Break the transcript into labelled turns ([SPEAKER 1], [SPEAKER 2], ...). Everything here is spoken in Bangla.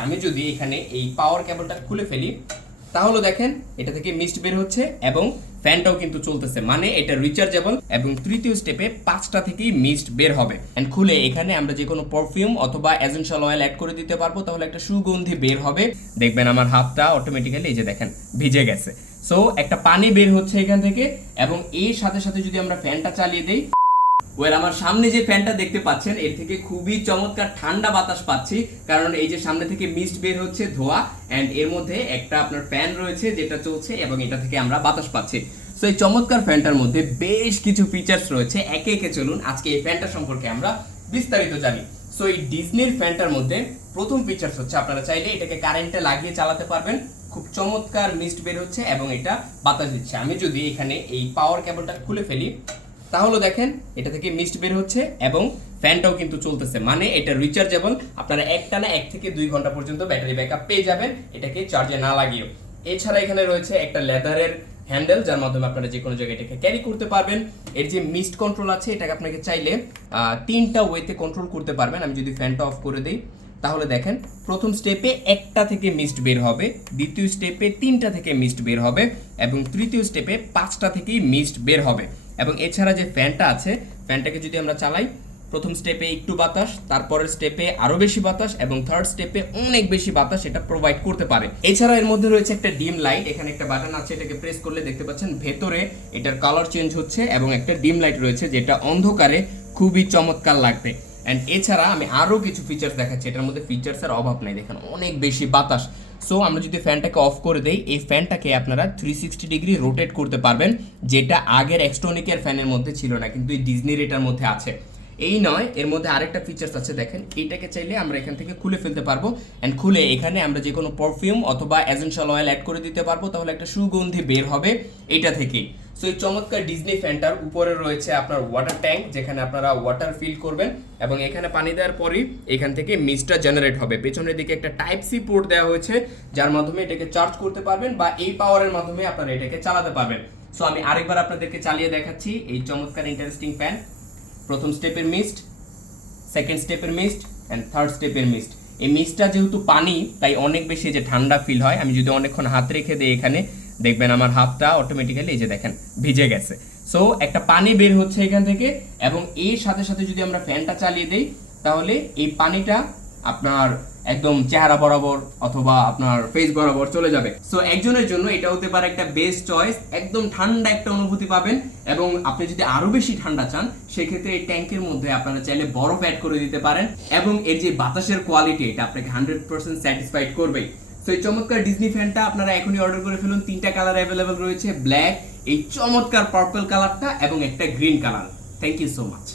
[SPEAKER 1] আমি যদি এখানে এই পাওয়ার কেবলটা খুলে ফেলি, তাহলে দেখেন এটা থেকে মিস্ট বের হচ্ছে এবং ফ্যানটাও কিন্তু চলতেছে। মানে এটা রিচার্জেবল এবং তৃতীয় স্টেপে পাঁচটা থেকেই মিস্ট বের হবে। এন্ড খুলে এখানে আমরা যে কোনো পারফিউম অথবা এজেন্সিয়াল অয়েল অ্যাড করে দিতে পারব, তাহলে একটা সুগন্ধি বের হবে। দেখবেন আমার হাতটা অটোমেটিক্যালি এই যে দেখেন ভিজে গেছে। সো একটা পানি বের হচ্ছে এখান থেকে এবং এর সাথে সাথে যদি আমরা ফ্যানটা চালিয়ে দেই ওয়েল আমার সামনে যে ফ্যানটা দেখতে পাচ্ছেন, এর থেকে খুবই চমৎকার ঠান্ডা বাতাস পাচ্ছি, কারণ এই যে সামনে থেকে মিস্ট বের হচ্ছে ধোয়া এন্ড এর মধ্যে একটা আপনার ফ্যান রয়েছে যেটা চলছে, এবং এটা থেকে আমরা বাতাস পাচ্ছি। সো এই চমৎকার ফ্যানটার মধ্যে বেশ কিছু ফিচার্স রয়েছে, একে একে চলুন আজকে এই ফ্যানটা সম্পর্কে আমরা বিস্তারিত জানি। সো এই ডিজনির ফ্যানটার মধ্যে প্রথম ফিচার্স হচ্ছে, আপনারা চাইলে এটাকে কারেন্টে লাগিয়ে চালাতে পারবেন, খুব চমৎকার মিস্ট বের হচ্ছে, এবং এটা বাতাস দিচ্ছে। আমি যদি এখানে এই পাওয়ার কেবলটা খুলে ফেলি তাহলে দেখেন, এটা থেকে মিস্ট বের হচ্ছে এবং ফ্যানটাও কিন্তু চলতেছে। মানে এটা রিচার্জেবল আপনারা একটা না এক থেকে দুই ঘণ্টা পর্যন্ত ব্যাটারি ব্যাকআপ পেয়ে যাবেন, এটাকে চার্জে না লাগিয়েও। এছাড়া এখানে রয়েছে একটা লেদারের হ্যান্ডেল যার মাধ্যমে আপনারা যে কোনো জায়গায় এটাকে ক্যারি করতে পারবেন। এর যে মিস্ট কন্ট্রোল আছে, এটাকে আপনাকে চাইলে তিনটা ওয়েতে কন্ট্রোল করতে পারবেন। আমি যদি ফ্যানটা অফ করে দিই, তাহলে দেখেন, প্রথম স্টেপে একটা থেকে মিস্ট বের হবে, দ্বিতীয় স্টেপে তিনটা থেকে মিস্ট বের হবে, এবং তৃতীয় স্টেপে পাঁচটা থেকেই মিস্ট বের হবে। এবং এছাড়া যে ফ্যানটা আছে, ফ্যানটাকে যদি আমরা চালাই, প্রথম স্টেপে একটু বাতাস, তারপরের স্টেপে আরও বেশি বাতাস এবং থার্ড স্টেপে অনেক বেশি বাতাস এটা প্রোভাইড করতে পারে। এছাড়া এর মধ্যে রয়েছে একটা ডিম লাইট এখানে একটা বাটন আছে, এটাকে প্রেস করলে দেখতে পাচ্ছেন ভেতরে এটার কালার চেঞ্জ হচ্ছে এবং একটা ডিম লাইট রয়েছে যেটা অন্ধকারে খুবই চমৎকার লাগবে। অ্যান্ড এছাড়া আমি আরও কিছু ফিচার্স দেখাচ্ছি, এটার মধ্যে ফিচার্সের অভাব নাই, দেখেন অনেক বেশি বাতাস। সো আমরা যদি ফ্যানটাকে অফ করে দেই, এই ফ্যানটাকে আপনারা থ্রি সিক্সটি ডিগ্রি রোটেট করতে পারবেন, যেটা আগের এক্সট্রনিকের ফ্যানের মধ্যে ছিল না, কিন্তু এই ডিজনির এটার মধ্যে আছে। এই নয়, এর মধ্যে আরেকটা ফিচার্স আছে, দেখেন। এটাকে চাইলে আমরা এখান থেকে খুলে ফেলতে পারব। অ্যান্ড খুলে এখানে আমরা যে কোনো পারফিউম অথবা অ্যাজেন্সিয়াল অয়েল অ্যাড করে দিতে পারব, তাহলে একটা সুগন্ধি বের হবে এটা থেকেই। সো এই চমৎকার ডিজনি ফ্যানটার উপরে রয়েছে আপনার ওয়াটার ট্যাঙ্ক যেখানে আপনারা ওয়াটার ফিল করবেন এবং এখানে পানি দেওয়ার পরই এখান থেকে মিস্টটা জেনারেট হবে। পেছনের দিকে একটা টাইপ সি পোর্ট দেওয়া হয়েছে, যার মাধ্যমে এটাকে চার্জ করতে পারবেন বা এই পাওয়ারের মাধ্যমে আপনারা এটাকে চালাতে পারবেন। সো আমি আরেকবার আপনাদেরকে চালিয়ে দেখাচ্ছি এই চমৎকার ইন্টারেস্টিং ফ্যান প্রথম স্টেপের মিস্ট সেকেন্ড স্টেপের মিস্ট অ্যান্ড থার্ড স্টেপের মিস্ট এই মিস্টটা যেহেতু পানি, তাই অনেক বেশি যে ঠান্ডা ফিল হয়। আমি যদি অনেকক্ষণ হাত রেখে দিই এখানে দেখবেন আমার হাতটা অটোমেটিক্যালি এই যে দেখেন ভিজে গেছে। সো একটা পানি বের হচ্ছে এখান থেকে এবং এর সাথে সাথে যদি আমরা ফ্যানটা চালিয়ে দেই, তাহলে এই পানিটা আপনার একদম চেহারা বরাবর অথবা আপনার ফেস বরাবর চলে যাবে। সো একজনের জন্য এটা হতে পারে একটা বেস্ট চয়েস একদম ঠান্ডা একটা অনুভূতি পাবেন এবং আপনি যদি আরও বেশি ঠান্ডা চান, সেক্ষেত্রে এই ট্যাঙ্কের মধ্যে আপনারা চাইলে বরফ অ্যাড করে দিতে পারেন এবং এর যে বাতাসের কোয়ালিটি এটা আপনাকে হান্ড্রেড পার্সেন্ট স্যাটিসফাইড করবেই। সো এই চমৎকার ডিজনি ফ্যানটা আপনারা এখনই অর্ডার করে ফেলুন। তিনটা কালার অ্যাভেলেবেল রয়েছে ব্ল্যাক এই চমৎকার পার্পল কালারটা এবং একটা green colour thank you so much